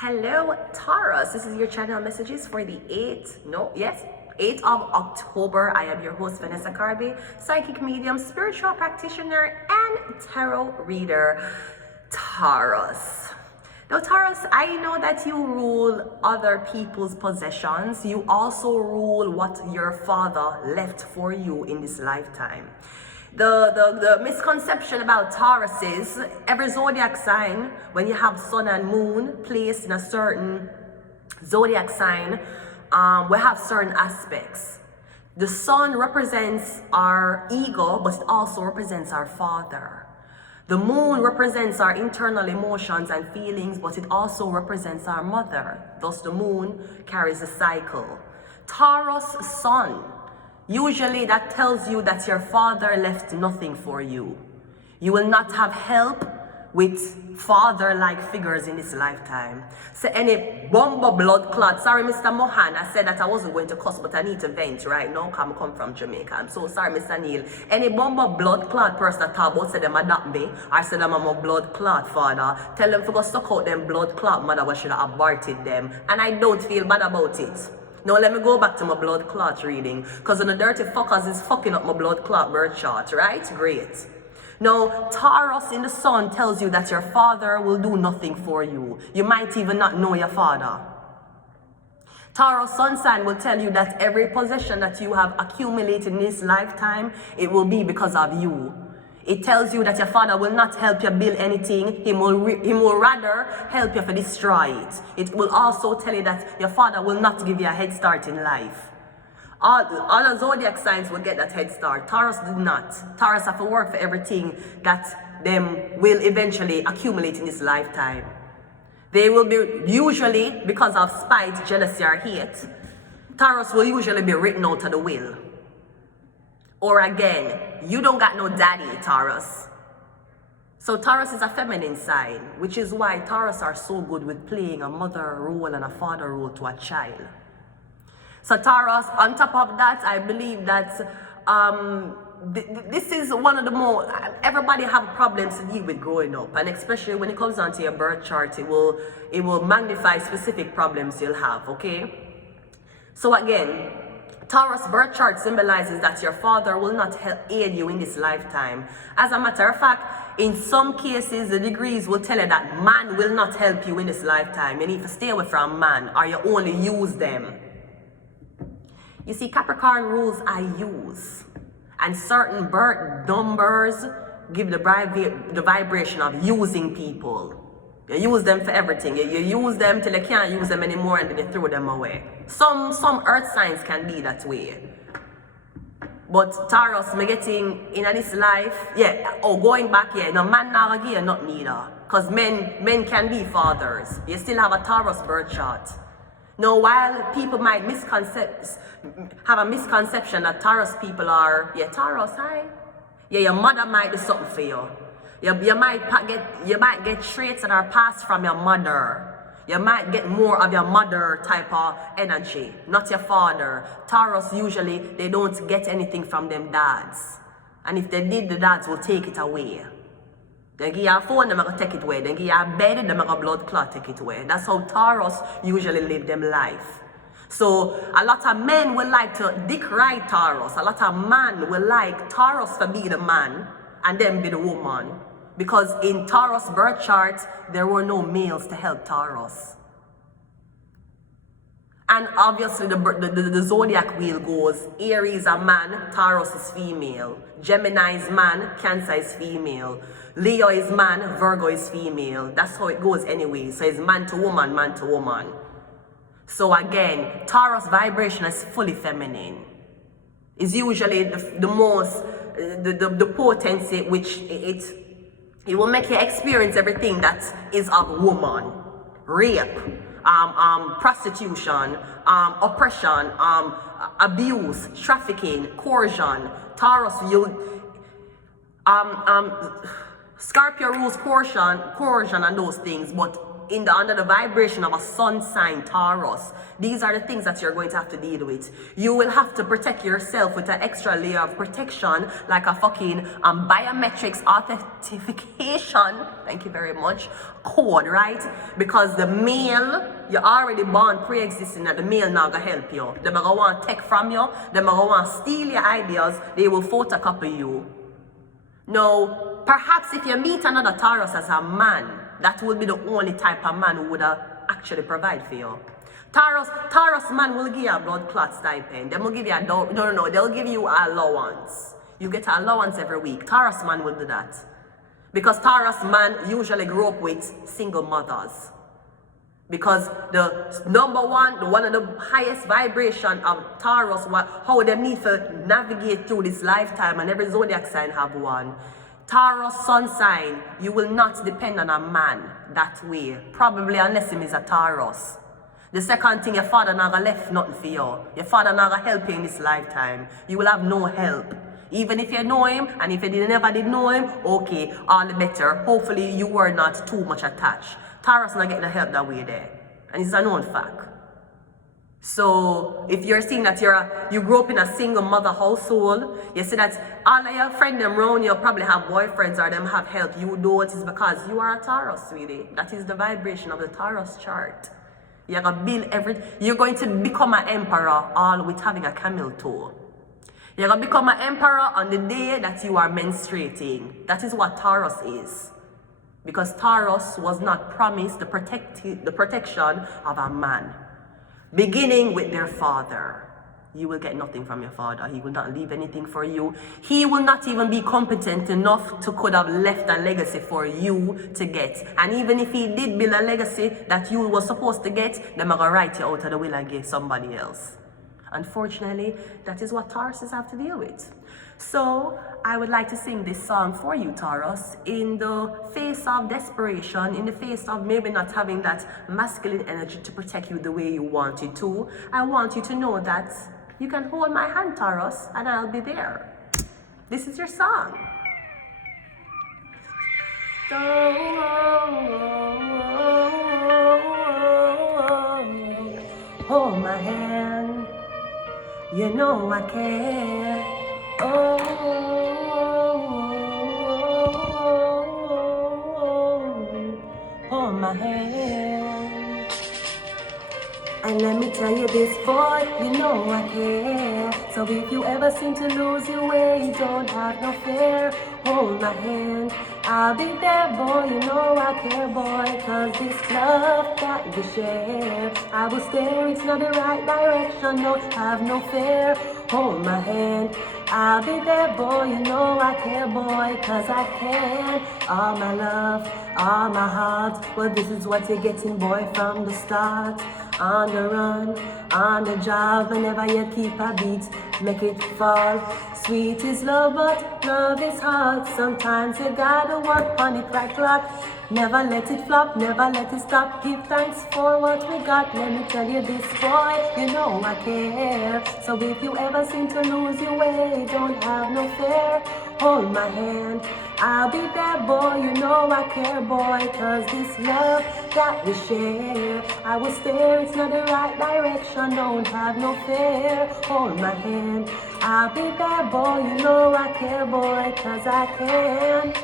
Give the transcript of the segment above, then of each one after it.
Hello, Taurus. This is your channel messages for the 8th of October. I am your host, Vanessa Carby, psychic medium, spiritual practitioner, and tarot reader. Taurus. Now, Taurus, I know that you rule other people's possessions. You also rule what your father left for you in this lifetime. The misconception about Taurus is every zodiac sign, when you have sun and moon placed in a certain zodiac sign, we have certain aspects. The sun represents our ego, but it also represents our father. The moon represents our internal emotions and feelings, but it also represents our mother. Thus, the moon carries a cycle. Taurus sun. Usually that tells you that your father left nothing for you. You will not have help with father-like figures in this lifetime. So any bomber blood clot, sorry Mr. Mohan, I said that I wasn't going to cuss, but I need to vent right now, come from Jamaica. I'm so sorry Mr. Neil. Any bomber blood clot person that talk about say them adopt me, I said I'm a blood clot father. Tell them to go suck out them blood clot mother, what should have aborted them. And I don't feel bad about it. Now let me go back to my blood clot reading, because the dirty fuckers is fucking up my blood clot birth chart, right? Great. Now, Taurus in the sun tells you that your father will do nothing for you. You might even not know your father. Taurus sun sign will tell you that every possession that you have accumulated in this lifetime, it will be because of you. It tells you that your father will not help you build anything. He will rather help you to destroy it. It will also tell you that your father will not give you a head start in life. All the zodiac signs will get that head start. Taurus did not. Taurus have to work for everything that them will eventually accumulate in this lifetime. They will be usually, because of spite, jealousy, or hate, Taurus will usually be written out of the will. Or again, you don't got no daddy, Taurus. So Taurus is a feminine sign, which is why Taurus are so good with playing a mother role and a father role to a child. So Taurus, on top of that, I believe that this is one of the more, everybody have problems to deal with growing up, and especially when it comes down to your birth chart, it will magnify specific problems you'll have, okay? So again, Taurus birth chart symbolizes that your father will not aid you in this lifetime. As a matter of fact, in some cases, the degrees will tell you that man will not help you in this lifetime. You need to stay away from man, or you only use them. You see, Capricorn rules I use. And certain birth numbers give the vibration of using people. You use them for everything. You use them till you can't use them anymore, and then you throw them away. Some earth signs can be that way. But Taurus, me getting in this life, going back, no man now give you nothing either. Because men can be fathers. You still have a Taurus birth chart. Now, while people might have a misconception that Taurus people are, Taurus, hi. Your mother might do something for you. You might get traits that are passed from your mother. You might get more of your mother type of energy, not your father. Taurus usually, they don't get anything from them dads. And if they did, the dads will take it away. They give you a phone, they're going to take it away. They give you a bed, they're going to blood clot, take it away. That's how Taurus usually live them life. So a lot of men will like to decry Taurus. A lot of men will like Taurus to be the man and then be the woman. Because in Taurus birth chart, there were no males to help Taurus. And obviously the zodiac wheel goes, Aries a man, Taurus is female. Gemini is man, Cancer is female. Leo is man, Virgo is female. That's how it goes anyway. So it's man to woman, man to woman. So again, Taurus vibration is fully feminine. It's usually the most, the potency which it will make you experience everything that is of woman. Rape, prostitution, oppression, abuse, trafficking, coercion. Taurus, Scorpio rules coercion and those things, but under the vibration of a sun sign, Taurus. These are the things that you're going to have to deal with. You will have to protect yourself with an extra layer of protection, like a fucking biometrics authentication, thank you very much, code, right? Because the male, you're already born pre-existing, that the male not gonna help you. They're gonna want to take from you, they're gonna want to steal your ideas, they will photocopy you. Now, perhaps if you meet another Taurus as a man, that will be the only type of man who would actually provide for you. Taurus man will give you a blood clot stipend. They will give you a, no, they'll give you an allowance. You get an allowance every week. Taurus man will do that. Because Taurus man usually grew up with single mothers. Because the number one of the highest vibration of Taurus, how they need to navigate through this lifetime, and every zodiac sign have one. Taurus sun sign, you will not depend on a man that way. Probably unless him is a Taurus. The second thing, your father not gonna left nothing for you. Your father not gonna help you in this lifetime. You will have no help. Even if you know him, and if you never did know him, okay, all the better. Hopefully you were not too much attached. Taurus not getting the help that way there. And it's a known fact. So if you're seeing that you grew up in a single mother household, you see that all of your friends around you probably have boyfriends or them have help. You know it is because you are a Taurus, sweetie. That is the vibration of the Taurus chart. You're gonna build everything. You're going to become an emperor all with having a camel toe. You're gonna become an emperor on the day that you are menstruating. That is what Taurus is. Because Taurus was not promised the protection of a man. Beginning with their father. You will get nothing from your father. He will not leave anything for you. He will not even be competent enough to could have left a legacy for you to get. And even if he did build a legacy that you were supposed to get, they're going to write you out of the will and give somebody else. Unfortunately, that is what Tauruses have to deal with. So, I would like to sing this song for you, Taurus, in the face of desperation, in the face of maybe not having that masculine energy to protect you the way you want it to. I want you to know that you can hold my hand, Taurus, and I'll be there. This is your song. Hold my hand, you know I care. Hold my hand. And let me tell you this, boy, you know I care. So if you ever seem to lose your way, don't have no fear. Hold my hand, I'll be there, boy, you know I care, boy. Cause this love that we share, I will steer it in the right direction, don't have no fear. Hold my hand, I'll be there, boy, you know I care, boy. Cause I can, all my love, all my heart. Well, this is what you're getting, boy, from the start. On the run, on the job, whenever you keep a beat, make it fall. Sweet is love, but love is hard. Sometimes you gotta work on it right clock. Never let it flop, never let it stop. Give thanks for what we got. Let me tell you this, boy, you know I care. So if you ever seem to lose your way, don't have no fear. Hold my hand, I'll be there, boy, you know I care, boy. Cause this love that we share, I will steer it in the right direction, don't have no fear. Hold my hand, I'll be there, boy, you know I care, boy. Cause I can.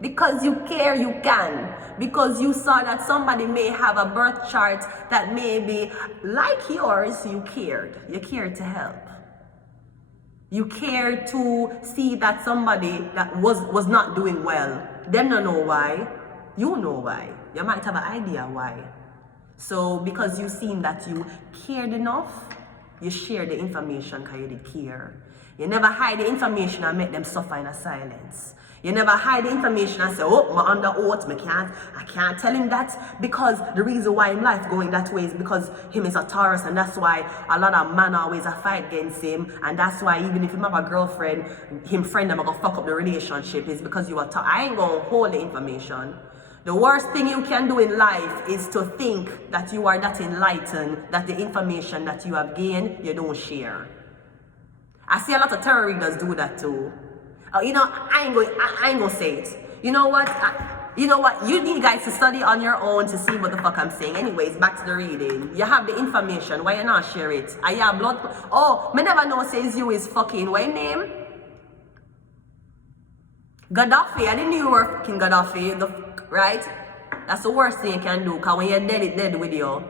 Because you care, you can. Because you saw that somebody may have a birth chart that may be like yours, you cared. You cared to help. You cared to see that somebody that was not doing well. Them don't know why. You know why. You might have an idea why. So because you seen that you cared enough, you share the information because you did care. You never hide the information and make them suffer in a silence. You never hide the information and say, oh, I'm under oath, I can't tell him that, because the reason why his life going that way is because him is a Taurus, and that's why a lot of men always a fight against him, and that's why even if him have a girlfriend, him friend them gonna fuck up the relationship is because you are I ain't gonna hold the information. The worst thing you can do in life is to think that you are that enlightened, that the information that you have gained, you don't share. I see a lot of tarot readers do that too. You know, I ain't gonna say it. You know what? You know what? You need guys to study on your own to see what the fuck I'm saying. Anyways, back to the reading. You have the information. Why you not share it? I have blood. Oh, me never know says you is fucking. What your name? Gaddafi. I didn't know you were fucking Gaddafi. Right? That's the worst thing you can do. Because when you're dead, it's dead with you.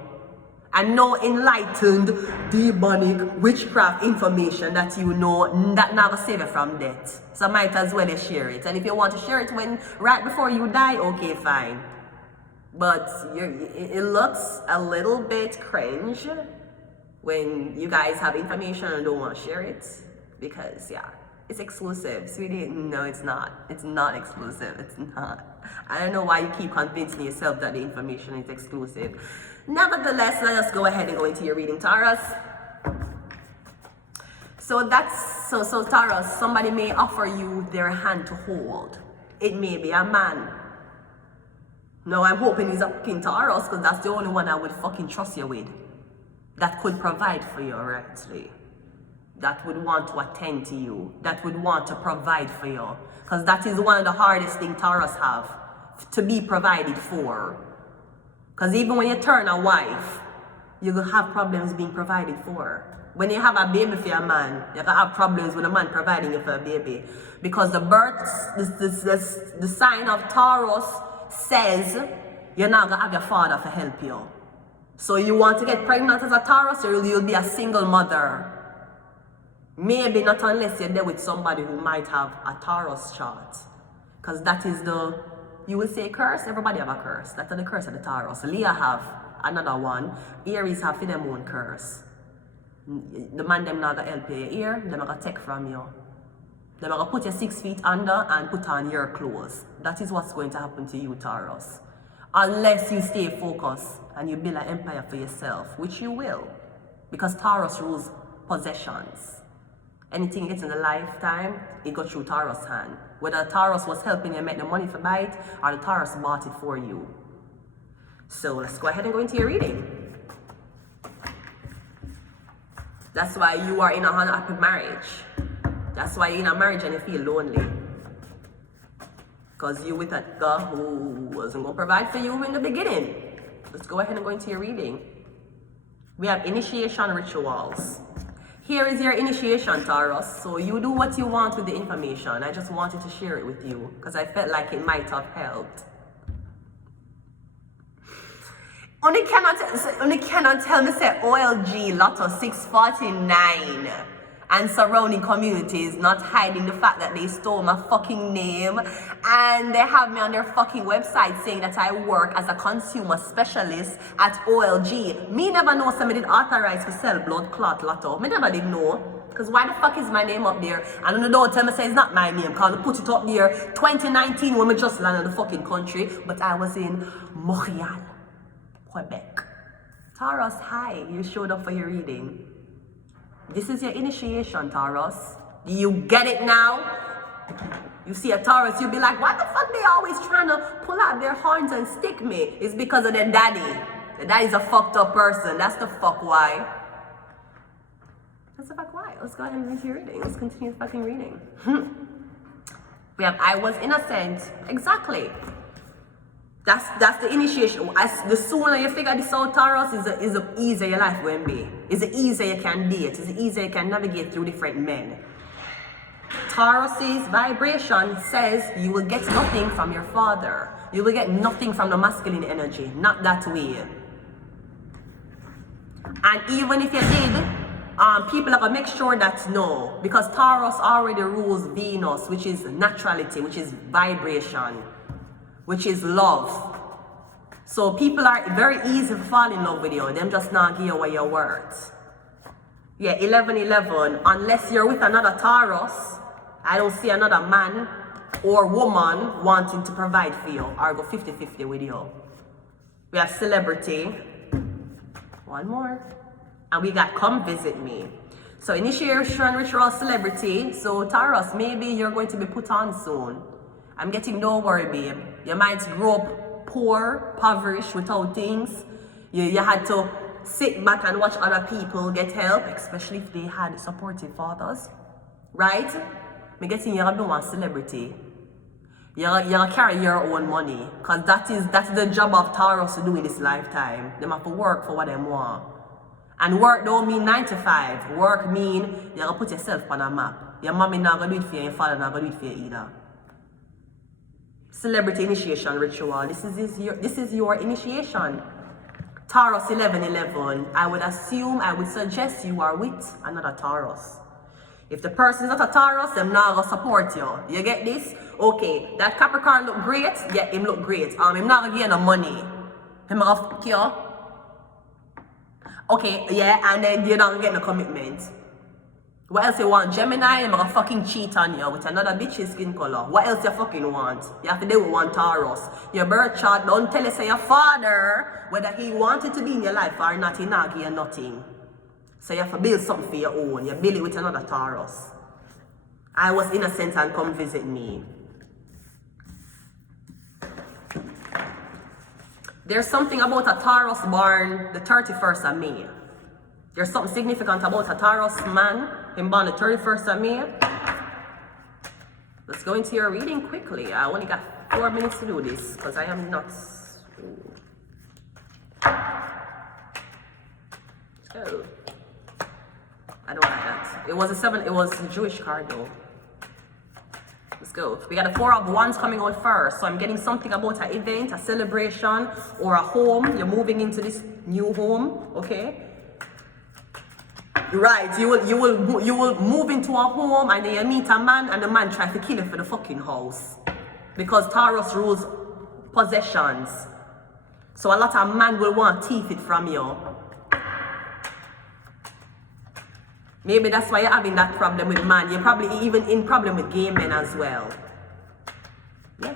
And no enlightened, demonic, witchcraft information that you know that never save you from death. So might as well you share it. And if you want to share it right before you die, okay, fine. But it looks a little bit cringe when you guys have information and don't want to share it. Because, yeah, it's exclusive. Sweetie, no, it's not. It's not exclusive. It's not. I don't know why you keep convincing yourself that the information is exclusive. Nevertheless, let us go ahead and go into your reading, Taurus. So Taurus, somebody may offer you their hand to hold. It may be a man. No, I'm hoping he's a fucking Taurus because that's the only one I would fucking trust you with. That could provide for you rightly. That would want to attend to you. That would want to provide for you. Because that is one of the hardest things Taurus have. To be provided for. Because even when you turn a wife, you will have problems being provided for. When you have a baby for a man, you can have problems with a man providing you for a baby. Because the the sign of Taurus says you're not going to have your father to help you. So you want to get pregnant as a Taurus, or you'll be a single mother. Maybe not unless you're there with somebody who might have a Taurus chart. Because that is you will say curse, everybody have a curse. That's the curse of the Taurus. Leo have another one. Aries have their own curse. The man them not gonna help you here, them gonna take from you. Them gonna put you 6 feet under and put on your clothes. That is what's going to happen to you, Taurus. Unless you stay focused and you build an empire for yourself, which you will. Because Taurus rules possessions. Anything you get in a lifetime, it goes through Taurus' hand. Whether Taurus was helping you make the money for buy it, or the Taurus bought it for you. So let's go ahead and go into your reading. That's why you are in a unhappy marriage. That's why you're in a marriage and you feel lonely. Because you're with a guy who wasn't going to provide for you in the beginning. Let's go ahead and go into your reading. We have initiation rituals. Here is your initiation, Taurus. So you do what you want with the information. I just wanted to share it with you because I felt like it might have helped. Only cannot tell me say OLG Lotto 649 and surrounding communities not hiding the fact that they stole my fucking name and they have me on their fucking website saying that I work as a consumer specialist at OLG. Me never know somebody did authorize to sell blood clot Lotto. Me never did know. Because why the fuck is my name up there? And don't tell me say it's not my name. Because I put it up there 2019 when we just landed in the fucking country. But I was in Montreal, Quebec. Taurus, hi. You showed up for your reading. This is your initiation, Taurus. Do you get it now? You see a Taurus, you'll be like, why the fuck they always trying to pull out their horns and stick me? It's because of their daddy. The daddy's a fucked up person. That's the fuck why. That's the fuck why. Let's go ahead and continue reading. Let's continue fucking reading. We have I was innocent. Exactly. That's the initiation. As the sooner you figure this out, Taurus, is the easier your life will be. It's the easier you can date. It's the easier you can navigate through different men. Taurus's vibration says you will get nothing from your father. You will get nothing from the masculine energy. Not that way. And even if you did, people are going to make sure that no. Because Taurus already rules Venus, which is naturality, which is vibration, which is love. So people are very easy to fall in love with you. Them just not give you what you're worth. Yeah, 11-11. Unless you're with another Taurus, I don't see another man or woman wanting to provide for you or go 50-50 with you. We have celebrity. One more. And we got come visit me. So initiation ritual celebrity. So Taurus, maybe you're going to be put on soon. I'm getting don't worry, babe. You might grow up poor, impoverished, without things. You had to sit back and watch other people get help, especially if they had supportive fathers. Right? I'm getting you don't want celebrity. You carry your own money. Because that's the job of Taurus to do in this lifetime. They have to work for what they want. And work don't mean 9 to 5. Work mean you gotta put yourself on a map. Your mommy not gonna do it for you, your father not gonna do it for you either. Celebrity initiation ritual. This is your initiation. Taurus 1111. I would suggest you are with another Taurus. If the person is not a Taurus, them not gonna support you. You get this? Okay, that Capricorn look great. Yeah, him look great. Him not gonna give you no money. Him gonna fuck you. Okay, yeah, and then you don't get no commitment. What else you want? Gemini, I'm gonna fucking cheat on you with another bitch's skin color. What else you fucking want? You have to deal with one Taurus. Your birth chart don't tell you say your father whether he wanted to be in your life or not, he not give you nothing. So you have to build something for your own. You build it with another Taurus. I was innocent and come visit me. There's something about a Taurus born the 31st of May. There's something significant about a Taurus man, him born the 31st of May. Let's go into your reading quickly. I only got 4 minutes to do this because I am not. Oh, I don't like that. It was a Jewish card though. Let's go. We got a 4 of Wands coming out first. So I'm getting something about an event, a celebration, or a home. You're moving into this new home, okay? Right, you will move into a home and then you meet a man and the man tries to kill you for the fucking house. Because Taurus rules possessions. So a lot of men will want to thief it from you. Maybe that's why you're having that problem with man. You're probably even in problem with gay men as well. Yeah.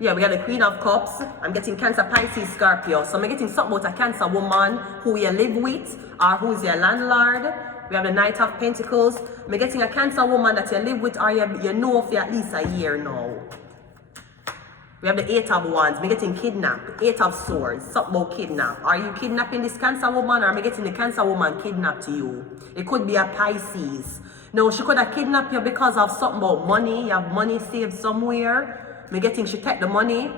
Yeah, we got the Queen of Cups. I'm getting Cancer, Pisces, Scorpio. So I'm getting something about a Cancer woman who you live with or who is your landlord. We have the Knight of Pentacles. I'm getting a Cancer woman that you live with or you know for at least a year now. We have the 8 of Wands. I'm getting kidnapped. 8 of Swords. Something about kidnap. Are you kidnapping this Cancer woman or am I getting the Cancer woman kidnapped to you? It could be a Pisces. No, she could have kidnapped you because of something about money. You have money saved somewhere. I'm getting she take the money.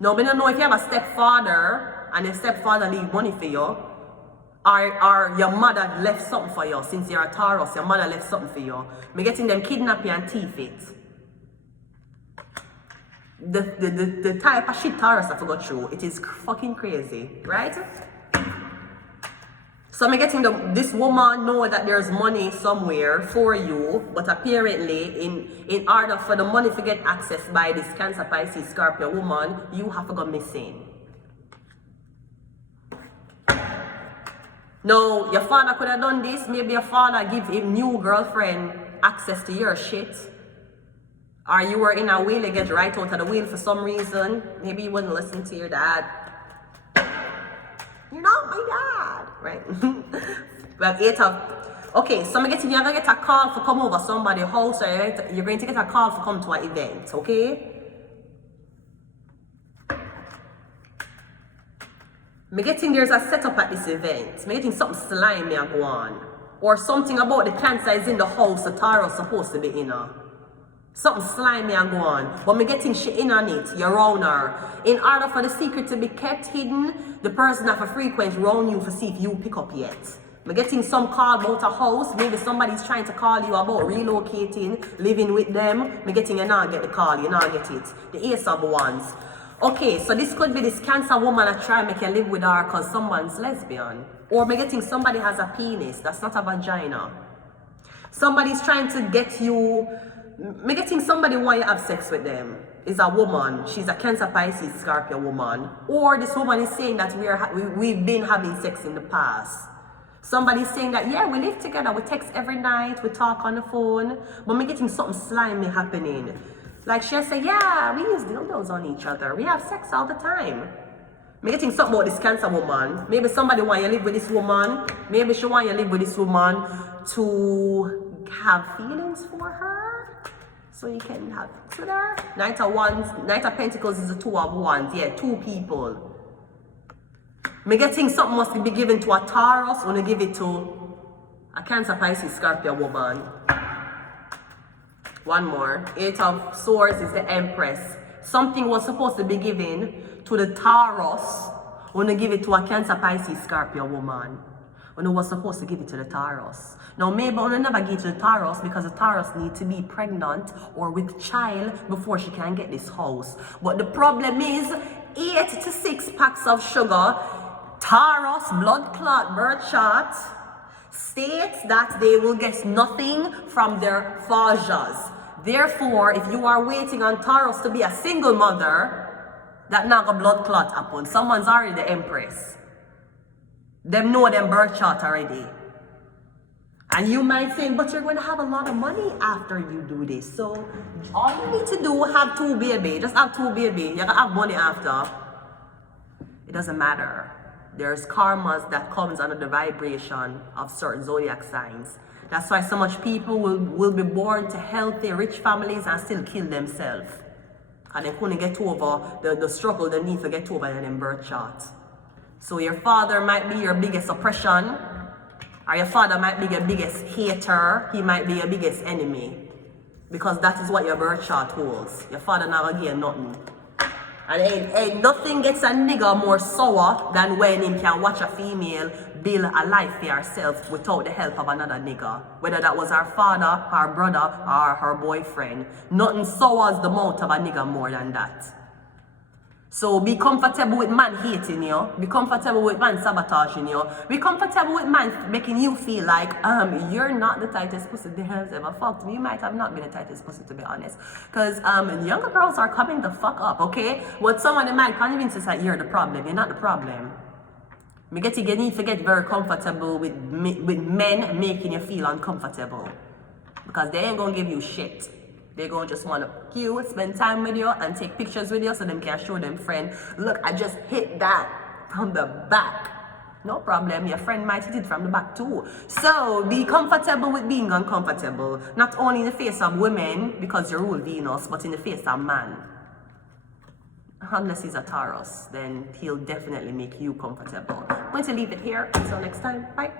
No, I don't know if you have a stepfather and the stepfather leave money for you. Or your mother left something for you. Since you're a Taurus, your mother left something for you. I'm getting them kidnap you and thief it. The type of shit Taurus have to go through, it is fucking crazy, right? So I'm getting this woman know that there's money somewhere for you, but apparently in order for the money to get access by this Cancer, Pisces, Scorpio woman, you have to go missing. No, your father could have done this. Maybe your father give him new girlfriend access to your shit. Or you were in a wheel, you get right out of the wheel for some reason. Maybe you wouldn't listen to your dad. You're not my dad, right? We have 8 of... Okay, so you're gonna get a call for come over somebody's house, or you're going to get a call for come to an event, okay? I'm getting there's a setup at this event. I'm getting something slimy go on. Or something about the Cancer is in the house the Taurus supposed to be in her. Something slimy and go on. But I'm getting shit in on it, you're around her. In order for the secret to be kept hidden, the person have a frequency around you to see if you pick up yet. I'm getting some call about a house. Maybe somebody's trying to call you about relocating, living with them. I'm getting you not get the call, you not get it. The Ace of Wands. Okay, so this could be this Cancer woman that try to make you live with her because someone's lesbian. Or I'm getting somebody has a penis, that's not a vagina. Somebody's trying to get you... I'm getting somebody want you to have sex with them. Is a woman. She's a Cancer, Pisces, Scorpio woman. Or this woman is saying that we've been having sex in the past. Somebody's saying that, yeah, we live together. We text every night. We talk on the phone. But I'm getting something slimy happening. Like she'll say, yeah, we use dildos on each other. We have sex all the time. I'm getting something about this Cancer woman. Maybe somebody want you to live with this woman. Maybe she want you to live with this woman to have feelings for her. So you can have sex with her. Knight of Wands, Knight of Pentacles is the 2 of Wands. Yeah, 2 people. I'm getting something must be given to a Taurus when you give it to a Cancer, Pisces, Scorpio woman. One more. Eight of Swords is the Empress. Something was supposed to be given to the Taurus. When they give it to a Cancer, Pisces, Scorpio woman. When they was supposed to give it to the Taurus. Now maybe when they never give it to the Taurus because the Taurus need to be pregnant or with child before she can get this house. But the problem is 8 to 6 packs of sugar. Taurus blood clot birth chart states that they will get nothing from their fajas. Therefore, if you are waiting on Taurus to be a single mother, that not a blood clot happen. Someone's already the Empress. Them know them birth chart already. And you might think, but you're going to have a lot of money after you do this. So all you need to do, have 2 baby. Just have 2 baby. You're going to have money after. It doesn't matter. There's karmas that comes under the vibration of certain zodiac signs. That's why so much people will be born to healthy, rich families and still kill themselves. And they couldn't get over the struggle they need to get over in their birth chart. So your father might be your biggest oppression, or your father might be your biggest hater, he might be your biggest enemy. Because that is what your birth chart holds. Your father not gonna give nothing. And ain't nothing gets a nigga more sour than when him can watch a female build a life for herself without the help of another nigga. Whether that was her father, her brother, or her boyfriend. Nothing sours the mouth of a nigga more than that. So be comfortable with man hating you. Be comfortable with man sabotaging you. Be comfortable with man making you feel like you're not the tightest pussy they have ever fucked. You might have not been the tightest pussy, to be honest. Because younger girls are coming the fuck up, okay? But someone might convince us that you're the problem. You're not the problem. You need to get very comfortable with men making you feel uncomfortable. Because they ain't gonna give you shit. They're going to just want to fuck you, spend time with you, and take pictures with you so them can show them friend, look, I just hit that from the back. No problem, your friend might hit it from the back too. So be comfortable with being uncomfortable. Not only in the face of women, because you rule Venus, but in the face of man. Unless he's a Taurus, then he'll definitely make you comfortable. I'm going to leave it here. Until next time, bye.